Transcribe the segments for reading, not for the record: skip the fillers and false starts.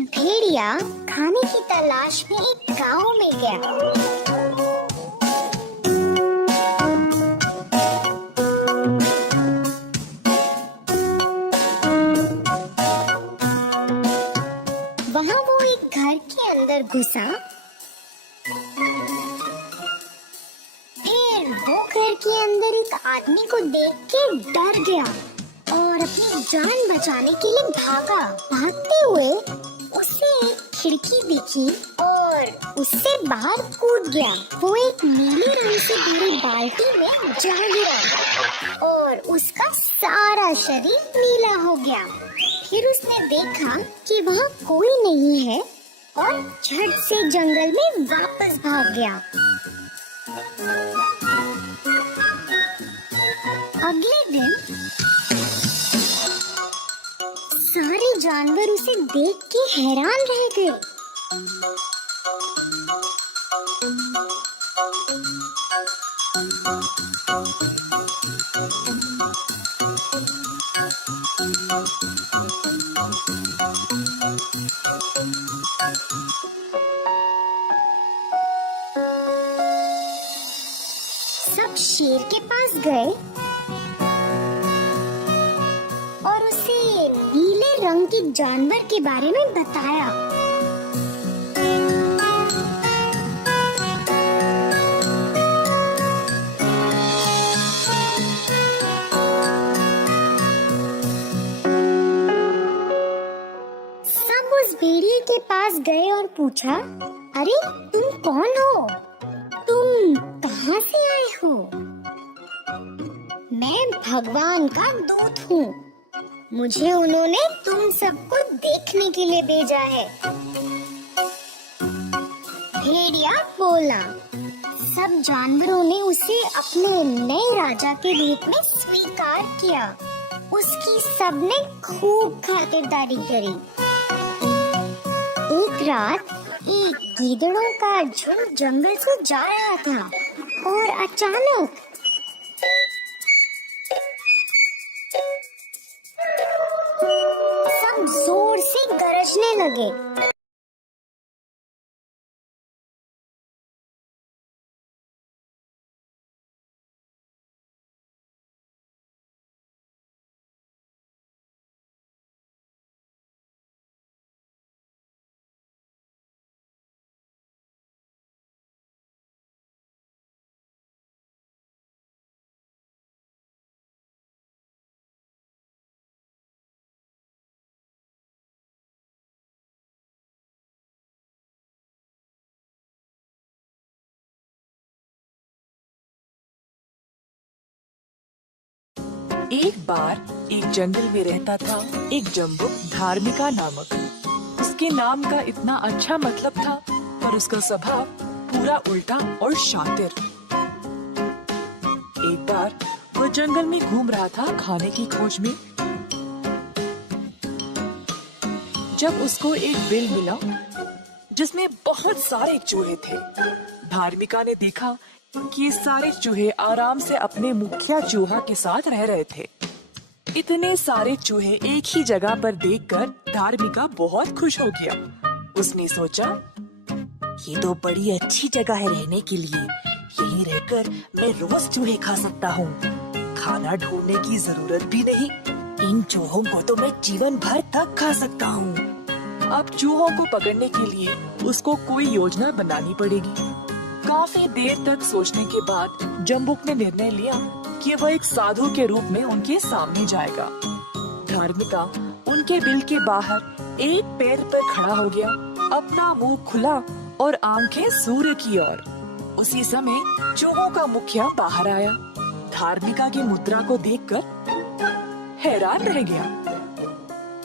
एक भेड़िया खाने की तलाश में एक गांव में गया। वहाँ वो एक घर के अंदर घुसा। फिर वो घर के अंदर एक आदमी को देख के डर गया और अपनी जान बचाने के लिए भागा। भागते हुए उसे एक खिड़की दिखी और उससे बाहर कूद गया। वो एक नीले रंग से भरी बाल्टी में जा गिरा और उसका सारा शरीर नीला हो गया। फिर उसने देखा कि वहाँ कोई नहीं है और झट से जंगल में वापस भाग गया। अगले दिन सारे जानवर उसे देख के हैरान रह गए। सब शेर के पास गए और उसे नीले रंग के जानवर के बारे में बताया। सब उस भेड़िए के पास गए और पूछा, अरे तुम कौन हो? तुम कहाँ से आए हो? मैं भगवान का दूत हूँ। मुझे उन्होंने तुम सबको देखने के लिए भेजा है। भेड़िया बोला। सब जानवरों ने उसे अपने नए राजा के रूप में स्वीकार किया। उसकी सबने खूब खातिरदारी करी। एक रात एक गीदड़ों का झुंड जंगल से जा रहा था और अचानक सब जोर से गरजने लगे। एक बार एक जंगल में रहता था एक जम्बुक धार्मिका नामक। उसके नाम का इतना अच्छा मतलब था, पर उसका स्वभाव पूरा उल्टा और शातिर। एक बार वह जंगल में घूम रहा था खाने की खोज में, जब उसको एक बिल मिला जिसमें बहुत सारे चूहे थे। धार्मिका ने देखा कि ये सारे चूहे आराम से अपने मुखिया चूहा के साथ रह रहे थे। इतने सारे चूहे एक ही जगह पर देखकर धार्मिका बहुत खुश हो गया। उसने सोचा, ये तो बड़ी अच्छी जगह है रहने के लिए। यहीं रहकर मैं रोज चूहे खा सकता हूँ। खाना ढूंढने की जरूरत भी नहीं। इन चूहों को तो मैं जीवन भर तक खा सकता हूँ। अब चूहों को पकड़ने के लिए उसको कोई योजना बनानी पड़ेगी। काफी देर तक सोचने के बाद जम्बुक ने निर्णय लिया कि वह एक साधु के रूप में उनके सामने जाएगा। धार्मिका उनके बिल के बाहर एक पेड़ पर खड़ा हो गया, अपना मुंह खुला और आंखें सूर्य की ओर। उसी समय चूहों का मुखिया बाहर आया। धार्मिका की मुद्रा को देखकर हैरान रह गया।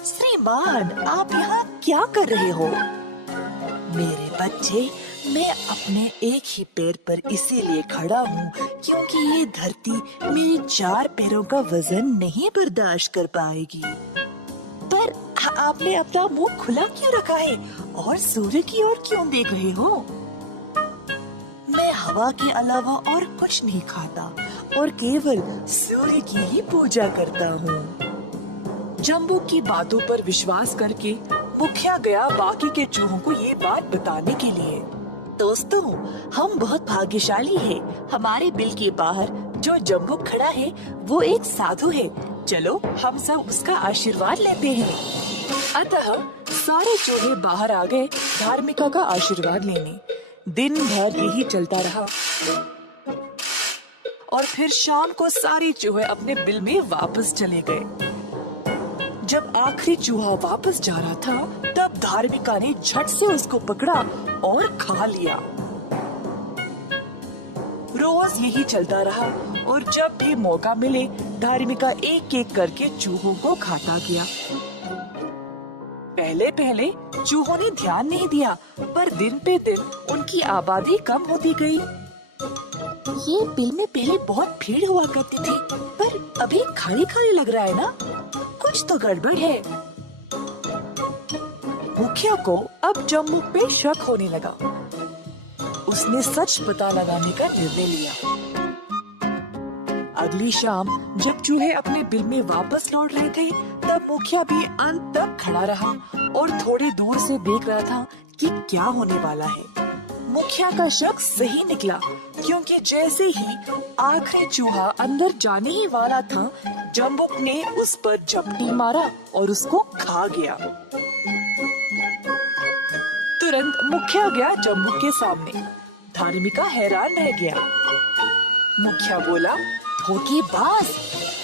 श्रीमान, आप यहाँ क्या कर रहे हो? मेरे बच्चे, मैं अपने एक ही पैर पर इसीलिए खड़ा हूँ क्योंकि ये धरती मेरे 4 पैरों का वजन नहीं बर्दाश्त कर पाएगी। पर आपने अपना मुंह खुला क्यों रखा है और सूर्य की ओर क्यों देख रहे हो? मैं हवा के अलावा और कुछ नहीं खाता और केवल सूर्य की ही पूजा करता हूँ। जम्बू की बातों पर विश्वास करके मुखिया गया बाकी के चूहों को ये बात बताने के लिए। दोस्तों, हम बहुत भाग्यशाली हैं। हमारे बिल के बाहर जो जम्बुक खड़ा है वो एक साधु है। चलो हम सब उसका आशीर्वाद लेते हैं। अतः सारे चूहे बाहर आ गए धार्मिका का आशीर्वाद लेने। दिन भर यही चलता रहा और फिर शाम को सारे चूहे अपने बिल में वापस चले गए। जब आखिरी चूहा वापस जा रहा था तब धार्मिका ने झट से उसको पकड़ा और खा लिया। रोज यही चलता रहा और जब भी मौका मिले धार्मिका एक एक करके चूहों को खाता गया। पहले पहले चूहों ने ध्यान नहीं दिया, पर दिन पे दिन उनकी आबादी कम होती गई। ये बिल में पहले बहुत भीड़ हुआ करती थी, पर अभी खाली खाली लग रहा है ना, कुछ तो गड़बड़ है। मुखिया को अब जम्बुक पे शक होने लगा। उसने सच पता लगाने का निर्णय लिया। अगली शाम जब चूहे अपने बिल में वापस लौट रहे थे तब मुखिया भी अंत तक खड़ा रहा और थोड़े दूर से देख रहा था कि क्या होने वाला है। मुखिया का शक सही निकला, क्योंकि जैसे ही आखिरी चूहा अंदर जाने ही वाला था जम्बुक ने उस पर झपटी मारा और उसको खा गया। तुरंत मुखिया गया जम्बुक के सामने। धार्मिका हैरान रह गया। मुखिया बोला, धोखेबाज,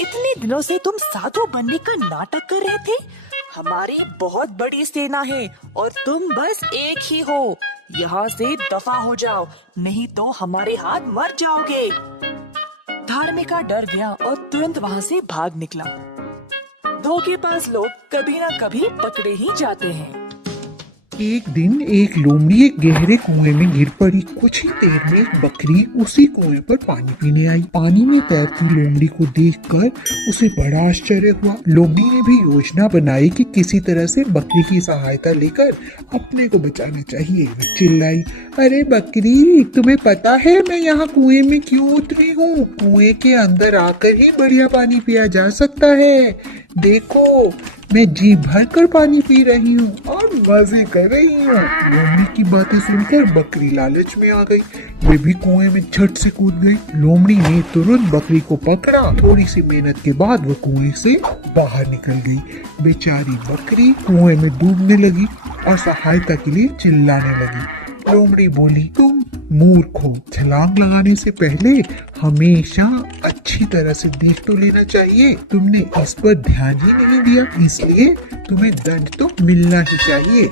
इतने दिनों से तुम साधु बनने का नाटक कर रहे थे। हमारी बहुत बड़ी सेना है और तुम बस एक ही हो। यहाँ से दफा हो जाओ, नहीं तो हमारे हाथ मर जाओगे। धार्मिका डर गया और तुरंत वहाँ से भाग निकला। धोखेबाज लोग कभी न कभी पकड़े ही जाते हैं। एक दिन एक लोमड़ी एक गहरे कुएं में गिर पड़ी। कुछ ही देर में एक बकरी उसी कुएं पर पानी पीने आई। पानी में तैरती लोमड़ी को देखकर उसे बड़ा आश्चर्य हुआ। लोमड़ी ने भी योजना बनाई कि किसी तरह से बकरी की सहायता लेकर अपने को बचाना चाहिए। वह चिल्लाई, अरे बकरी, तुम्हें पता है मैं यहाँ कुएं में क्यों उतरी हूँ? कुएं के अंदर आकर ही बढ़िया पानी पिया जा सकता है। देखो, मैं जी भर कर पानी पी रही हूँ और मजे कर रही हूँ। लोमड़ी की बातें सुनकर बकरी लालच में आ गई। वे भी कुएं में झट से कूद गई। लोमड़ी ने तुरंत बकरी को पकड़ा। थोड़ी सी मेहनत के बाद वो कुएं से बाहर निकल गई। बेचारी बकरी कुएं में डूबने लगी और सहायता के लिए चिल्लाने लगी। लोमड़ी बोली, तुम मूर्ख हो, छलांग लगाने से पहले हमेशा अच्छी तरह से देख तो लेना चाहिए। तुमने इस पर ध्यान ही नहीं दिया, इसलिए तुम्हें दंड तो मिलना ही चाहिए।